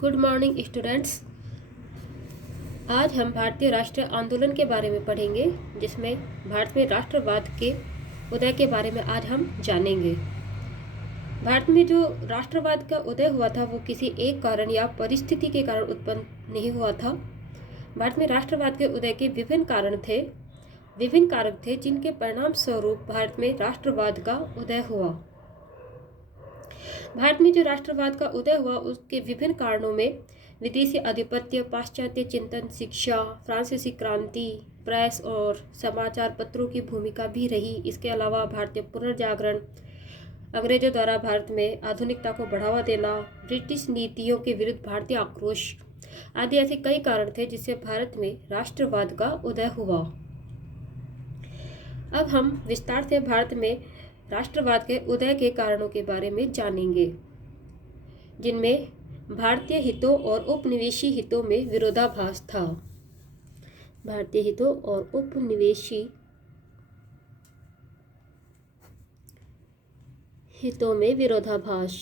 Good morning students. आज हम भारतीय राष्ट्रीय आंदोलन के बारे में पढ़ेंगे, जिसमें भारत में राष्ट्रवाद के उदय के बारे में आज हम जानेंगे। भारत में जो राष्ट्रवाद का उदय हुआ था वो किसी एक कारण या परिस्थिति के कारण उत्पन्न नहीं हुआ था। भारत में राष्ट्रवाद के उदय के विभिन्न कारक थे जिनके परिणाम स्वरूप भारत में राष्ट्रवाद का उदय हुआ। भारत में जो राष्ट्रवाद का उदय हुआ उसके विभिन्न कारणों में विदेशी आधिपत्य, पाश्चात्य चिंतन, शिक्षा, फ्रांसीसी क्रांति, प्रेस और समाचार पत्रों की भूमिका भी रही। इसके अलावा भारतीय पुनर्जागरण, अंग्रेजों द्वारा भारत में आधुनिकता को बढ़ावा देना, ब्रिटिश नीतियों के विरुद्ध भारतीय आक्रोश आदि ऐसे कई कारण थे जिससे भारत में राष्ट्रवाद का उदय हुआ। अब हम विस्तार से भारत में राष्ट्रवाद के उदय के कारणों के बारे में जानेंगे, जिनमें भारतीय हितों और उपनिवेशी हितों में विरोधाभास था। भारतीय हितों और उपनिवेशी हितों में विरोधाभास।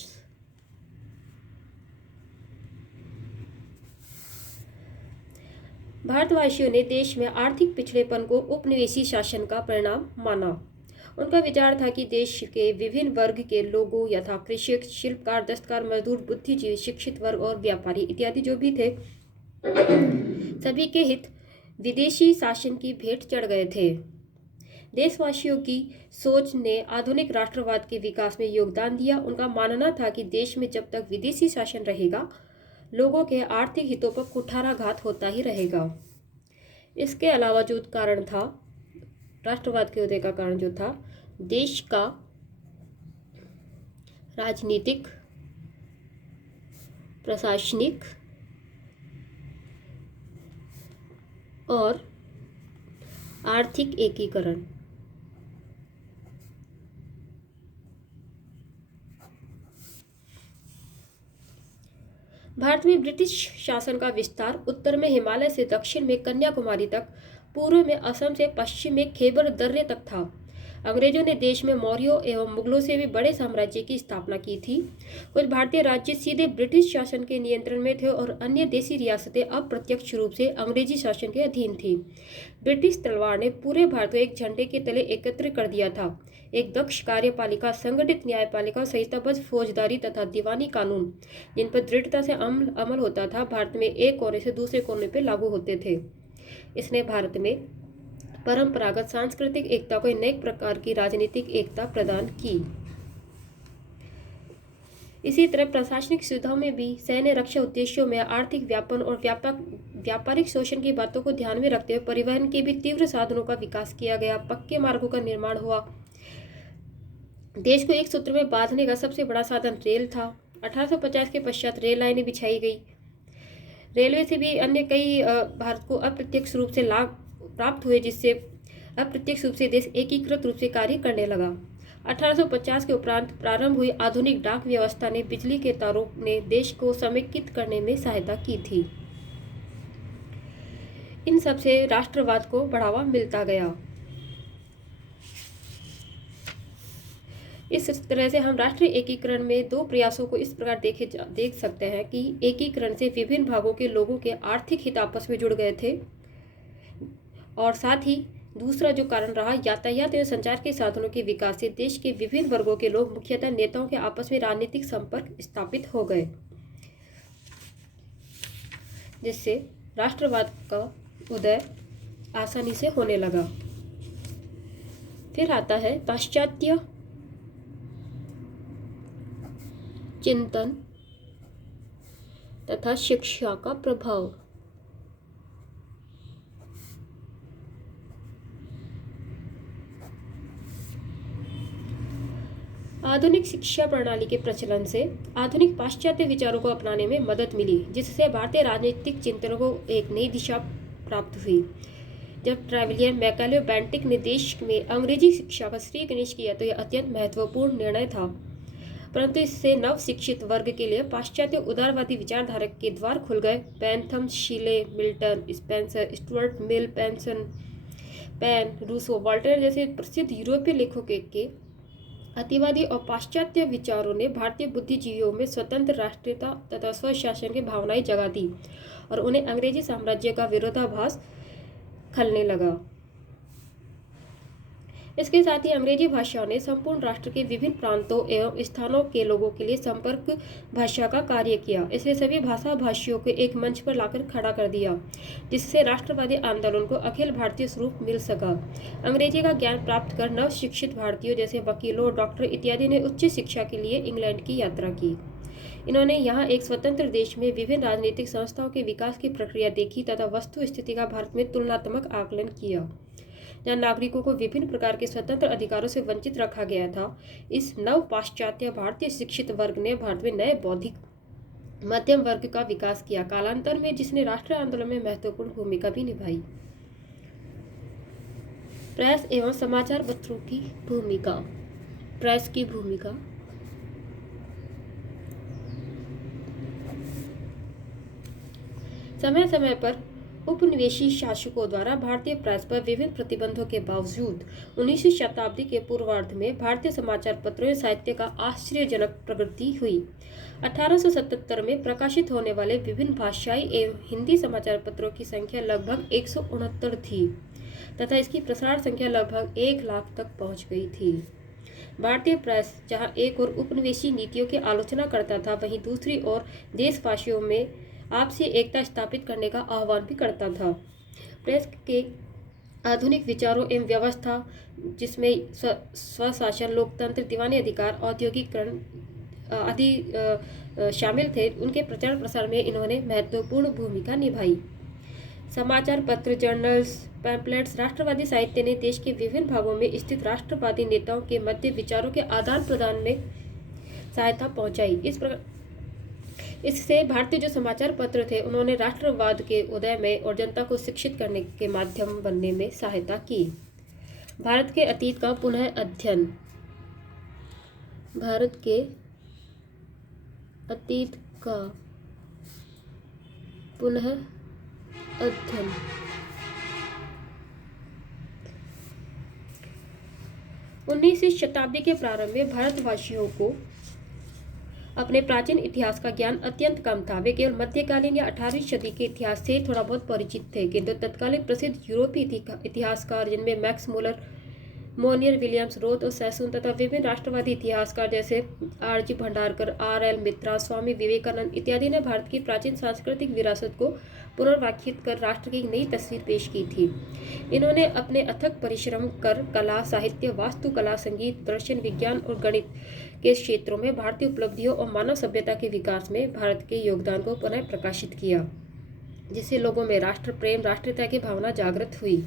भारतवासियों ने देश में आर्थिक पिछड़ेपन को उपनिवेशी शासन का परिणाम माना। उनका विचार था कि देश के विभिन्न वर्ग के लोगों यथा कृषक, शिल्पकार, दस्तकार, मजदूर, बुद्धिजीवी, शिक्षित वर्ग और व्यापारी इत्यादि जो भी थे, सभी के हित विदेशी शासन की भेंट चढ़ गए थे। देशवासियों की सोच ने आधुनिक राष्ट्रवाद के विकास में योगदान दिया। उनका मानना था कि देश में जब तक विदेशी शासन रहेगा, लोगों के आर्थिक हितों पर कुठाराघात होता ही रहेगा। इसके अलावा जो कारण था, राष्ट्रवाद के उदय का कारण जो था, देश का राजनीतिक, प्रशासनिक और आर्थिक एकीकरण। भारत में ब्रिटिश शासन का विस्तार उत्तर में हिमालय से दक्षिण में कन्याकुमारी तक, पूर्व में असम से पश्चिम में खैबर दर्रे तक था। अंग्रेजों ने देश में मौर्यों एवं मुगलों से भी बड़े साम्राज्य की स्थापना की थी। कुछ भारतीय राज्य सीधे ब्रिटिश शासन के नियंत्रण में थे और अन्य देशी रियासतें अप्रत्यक्ष रूप से अंग्रेजी शासन के अधीन थी। ब्रिटिश तलवार ने पूरे भारत को एक झंडे के तले एकत्र कर दिया था। एक दक्ष कार्यपालिका, संगठित न्यायपालिका, संहिताबद्ध फौजदारी तथा दीवानी कानून, जिन पर दृढ़ता से अमल होता था, भारत में एक कोने से दूसरे कोने पर लागू होते थे। इसने भारत में परंपरागत सांस्कृतिक एकता को नए प्रकार की राजनीतिक एकता प्रदान की। इसी तरह प्रशासनिक सुविधाओं में भी सैन्य रक्षा उद्देश्यों में आर्थिक व्यापन और व्यापारिक शोषण की बातों को ध्यान में रखते हुए परिवहन के भी तीव्र साधनों का विकास किया गया। पक्के मार्गों का निर्माण हुआ। देश को एक सूत्र में बांधने का सबसे बड़ा साधन रेल था। 1850 के पश्चात रेल लाइनें बिछाई गई। रेलवे से भी अन्य कई भारत को अप्रत्यक्ष रूप से लाभ प्राप्त हुए, जिससे अप्रत्यक्ष रूप से देश एकीकृत रूप से कार्य करने लगा। 1850 के उपरांत प्रारंभ हुई आधुनिक डाक व्यवस्था ने बिजली के तारों ने देश को समेकित करने में सहायता की थी। इन सब से राष्ट्रवाद को बढ़ावा मिलता गया। इस तरह से हम राष्ट्रीय एकीकरण में दो प्रयासों को इस प्रकार देख सकते हैं कि एकीकरण से विभिन्न भागों के लोगों के आर्थिक हित आपस में जुड़ गए थे, और साथ ही दूसरा जो कारण रहा, यातायात एवं संचार के साधनों के विकास से देश के विभिन्न वर्गों के लोग, मुख्यतः नेताओं के आपस में राजनीतिक संपर्क स्थापित हो गए, जिससे राष्ट्रवाद का उदय आसानी से होने लगा। फिर आता है पाश्चात्य चिंतन तथा शिक्षा का प्रभाव। आधुनिक शिक्षा प्रणाली के प्रचलन से आधुनिक पाश्चात्य विचारों को अपनाने में मदद मिली, जिससे भारतीय राजनीतिक चिंतनों को एक नई दिशा प्राप्त हुई। जब ट्रेवलियर मैकाले बेंटिक ने देश में अंग्रेजी शिक्षा का श्री गणेश किया तो यह अत्यंत महत्वपूर्ण निर्णय था, परंतु इससे नव शिक्षित वर्ग के लिए पाश्चात्य उदारवादी विचारधारा के द्वार खुल गए। Bentham, Shelley, Milton, Spencer, Stuart Mill, Paine, Rousseau, Voltaire जैसे प्रसिद्ध यूरोपीय लेखकों के अतिवादी और पाश्चात्य विचारों ने भारतीय बुद्धिजीवियों में स्वतंत्र राष्ट्रीयता तथा स्वशासन की भावनाएं जगा दी और उन्हें अंग्रेजी साम्राज्य का विरोधाभास खलने लगा। इसके साथ ही अंग्रेजी भाषा ने संपूर्ण राष्ट्र के विभिन्न प्रांतों एवं स्थानों के लोगों के लिए संपर्क भाषा का कार्य किया। इसने सभी भाषा भाषियों को एक मंच पर लाकर खड़ा कर दिया, जिससे राष्ट्रवादी आंदोलन को अखिल भारतीय स्वरूप मिल सका। अंग्रेजी का ज्ञान प्राप्त कर नव शिक्षित भारतीयों जैसे वकीलों, डॉक्टर इत्यादि ने उच्च शिक्षा के लिए इंग्लैंड की यात्रा की। इन्होंने यहाँ एक स्वतंत्र देश में विभिन्न राजनीतिक संस्थाओं के विकास की प्रक्रिया देखी तथा वस्तु स्थिति का भारत में तुलनात्मक आकलन किया, जहाँ नागरिकों को विभिन्न प्रकार के स्वतंत्र अधिकारों से वंचित रखा गया था। इस नव पाश्चात्य भारतीय शिक्षित वर्ग ने भारत में नए बौद्धिक मध्यम वर्ग का विकास किया, कालांतर में जिसने राष्ट्रीय आंदोलन में महत्वपूर्ण भूमिका भी निभाई। प्रेस एवं समाचार पत्रों की भूमिका। प्रेस की भूमिका। समय समय पर उपनिवेशी शासकों द्वारा भारतीय प्रेस पर विभिन्न प्रतिबंधों के बावजूद 19वीं शताब्दी के पूर्वार्ध में भारतीय समाचार पत्रों साहित्य का आश्चर्यजनक प्रगति हुई। 1877 में प्रकाशित होने वाले विभिन्न भाषाई एवं हिंदी समाचार पत्रों की संख्या लगभग 169 थी तथा इसकी प्रसार संख्या लगभग 1 लाख तक पहुंच गई थी। भारतीय प्रेस जहां एक ओर उपनिवेशी नीतियों की आलोचना करता था, वहीं दूसरी ओर देशवासियों में आपसी एकता स्थापित करने का आह्वान भी करता था। प्रेस के आधुनिक विचारों एवं व्यवस्था, जिसमें स्वशासन, लोकतंत्र, दीवानी अधिकार, औद्योगिकरण आदि शामिल थे, उनके प्रचार प्रसार में इन्होंने महत्वपूर्ण भूमिका निभाई। समाचार पत्र, जर्नल्स, पैम्पलेट्स, राष्ट्रवादी साहित्य ने देश के विभिन्न भागों में स्थित राष्ट्रवादी नेताओं के मध्य विचारों के आदान प्रदान में सहायता पहुंचाई। इससे भारतीय जो समाचार पत्र थे, उन्होंने राष्ट्रवाद के उदय में और जनता को शिक्षित करने के माध्यम बनने में सहायता की। भारत के अतीत का पुनः अध्ययन। भारत के अतीत का पुनः अध्ययन। उन्नीसवीं शताब्दी के प्रारंभ में भारतवासियों को अपने प्राचीन इतिहास का ज्ञान अत्यंत कम था। वे केवल मध्यकालीन या 18वीं सदी के इतिहास से थोड़ा बहुत परिचित थे, किंतु तत्कालीन प्रसिद्ध यूरोपीय इतिहासकार, जिनमें Max Muller, Monier, Williams Roth और सैसून तथा विभिन्न राष्ट्रवादी इतिहासकार जैसे आर.जी. भंडारकर, R.L. मित्रा, स्वामी विवेकानंद इत्यादि ने भारत की प्राचीन सांस्कृतिक विरासत को पुनर्व्याख्यात कर राष्ट्र की एक नई तस्वीर पेश की थी। इन्होंने अपने अथक परिश्रम कर कला, साहित्य, वास्तुकला, संगीत, दर्शन, विज्ञान और गणित के क्षेत्रों में भारतीय उपलब्धियों और मानव सभ्यता के विकास में भारत के योगदान को पुनः प्रकाशित किया, जिससे लोगों में राष्ट्र प्रेम, राष्ट्रीयता की भावना जागृत हुई।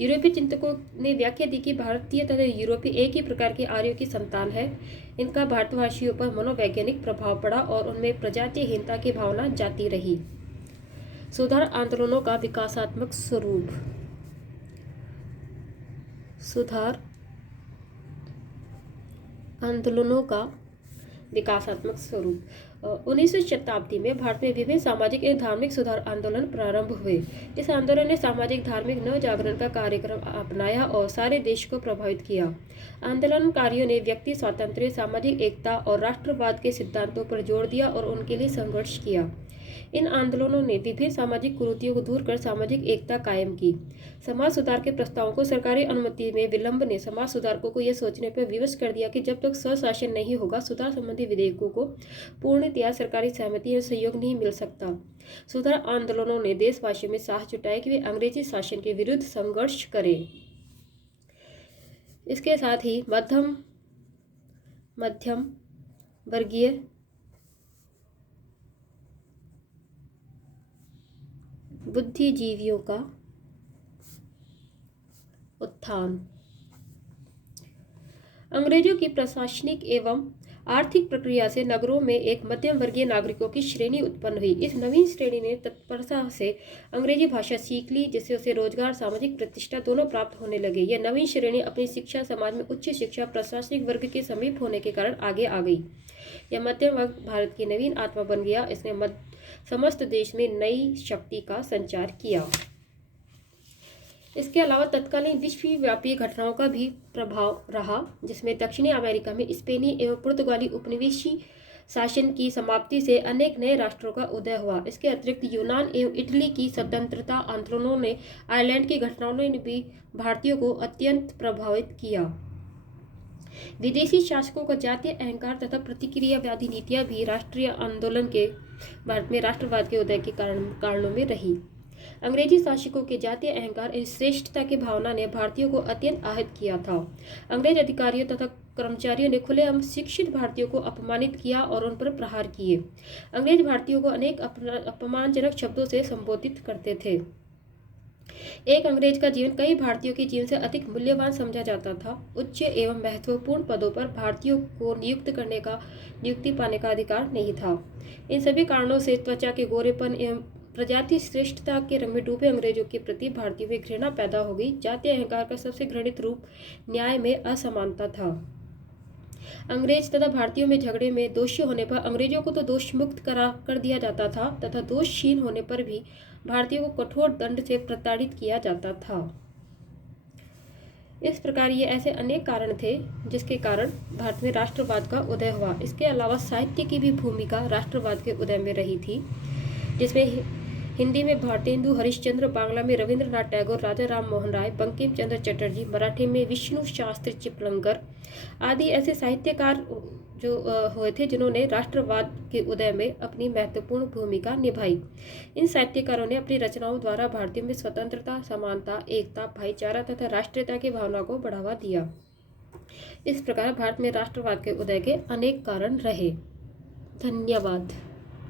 यूरोपीय चिंतकों ने व्याख्या दी कि भारतीय तथा यूरोपीय एक ही प्रकार के आर्यों की संतान है। इनका भारतवासियों पर मनोवैज्ञानिक प्रभाव पड़ा और उनमें प्रजातिहीनता की भावना जाती रही। सुधार आंदोलनों का विकासात्मक स्वरूप। सुधार आंदोलनों का विकासात्मक स्वरूप। 19वीं शताब्दी में भारत में विभिन्न सामाजिक एवं धार्मिक सुधार आंदोलन प्रारंभ हुए। इस आंदोलन ने सामाजिक धार्मिक नव जागरण का कार्यक्रम अपनाया और सारे देश को प्रभावित किया। आंदोलनकारियों ने व्यक्ति स्वातंत्र्य, सामाजिक एकता और राष्ट्रवाद के सिद्धांतों पर जोर दिया और उनके लिए संघर्ष किया। इन आंदोलनों ने विभिन्न सामाजिक कुरीतियों को दूर कर सामाजिक एकता कायम की। समाज सुधार के प्रस्तावों को सरकारी अनुमति में विलंब ने समाज सुधारकों को यह सोचने पर विवश कर दिया कि जब तक स्वशासन नहीं होगा, सुधार संबंधी विधेयकों को पूर्णतया सरकारी सहमति या सहयोग नहीं मिल सकता। सुधार आंदोलनों ने देशवासियों में साहस जुटाया कि वे अंग्रेजी शासन के विरुद्ध संघर्ष करें। इसके साथ ही मध्यम वर्गीय बुद्धिजीवियों का उत्थान। अंग्रेजों की प्रशासनिक एवं आर्थिक प्रक्रिया से नगरों में एक मध्यम वर्गीय नागरिकों की श्रेणी उत्पन्न हुई। इस नवीन श्रेणी ने तत्परता से अंग्रेजी भाषा सीख ली, जिससे उसे रोजगार, सामाजिक प्रतिष्ठा दोनों प्राप्त होने लगे। यह नवीन श्रेणी अपनी शिक्षा, समाज में उच्च शिक्षा, प्रशासनिक वर्ग के समीप होने के कारण आगे आ गई। यह मध्यम वर्ग भारत की नवीन आत्मा बन गया। इसने समस्त देश में नई शक्ति का संचार किया। इसके अलावा तत्कालीन विश्वव्यापी घटनाओं का भी प्रभाव रहा, जिसमें दक्षिणी अमेरिका में स्पेनी एवं पुर्तगाली उपनिवेशी शासन की समाप्ति से अनेक नए राष्ट्रों का उदय हुआ। इसके अतिरिक्त यूनान एवं इटली की स्वतंत्रता आंदोलनों ने आयरलैंड की घटनाओं ने भी भारतीयों को अत्यंत प्रभावित किया। विदेशी शासकों का जातीय अहंकार तथा प्रतिक्रियावादी नीतियां भी राष्ट्रीय आंदोलन के भारत में राष्ट्रवाद के उदय के कारणों में रही। अंग्रेजी शासकों के जातीय अहंकार एवं श्रेष्ठता की भावना ने भारतीयों को अत्यंत आहत किया था। अंग्रेज अधिकारियों तथा कर्मचारियों ने खुलेआम शिक्षित भारतीयों को अपमानित किया और उन पर प्रहार किए। अंग्रेज भारतीयों को अनेक अपमानजनक शब्दों से संबोधित करते थे। एक अंग्रेज का जीवन कई भारतीयों के जीवन से अधिक मूल्यवान समझा जाता था। उच्च एवं महत्वपूर्ण पदों पर भारतीयों को नियुक्ति पाने का अधिकार नहीं था। इन सभी कारणों से त्वचा के गोरेपन एवं प्रजाति श्रेष्ठता के रंग में डूबे अंग्रेजों के प्रति भारतीयों में घृणा पैदा हो गई। जातीय अहंकार का सबसे घृणित रूप न्याय में असमानता था। अंग्रेज तथा भारतीयों में झगड़े में दोषी होने पर अंग्रेजों को तो दोष मुक्त कर दिया जाता था तथा दोषहीन होने पर भी भारतीयों को कठोर दंड से प्रताड़ित किया जाता था। इस प्रकार ये ऐसे अनेक कारण थे जिसके कारण भारत में राष्ट्रवाद का उदय हुआ। इसके अलावा साहित्य की भी भूमिका राष्ट्रवाद के उदय में रही थी, जिसमें हिंदी में भारतेंदु हरिश्चंद्र, बांग्ला में रविंद्रनाथ टैगोर, राजा राम मोहन राय, बंकिम चंद्र चटर्जी, मराठी में विष्णु शास्त्री चिपलंगर आदि ऐसे साहित्यकार जो हुए थे जिन्होंने राष्ट्रवाद के उदय में अपनी महत्वपूर्ण भूमिका निभाई। इन साहित्यकारों ने अपनी रचनाओं द्वारा भारतीयों में स्वतंत्रता, समानता, एकता, भाईचारा तथा राष्ट्रीयता की भावना को बढ़ावा दिया। इस प्रकार भारत में राष्ट्रवाद के उदय के अनेक कारण रहे। धन्यवाद।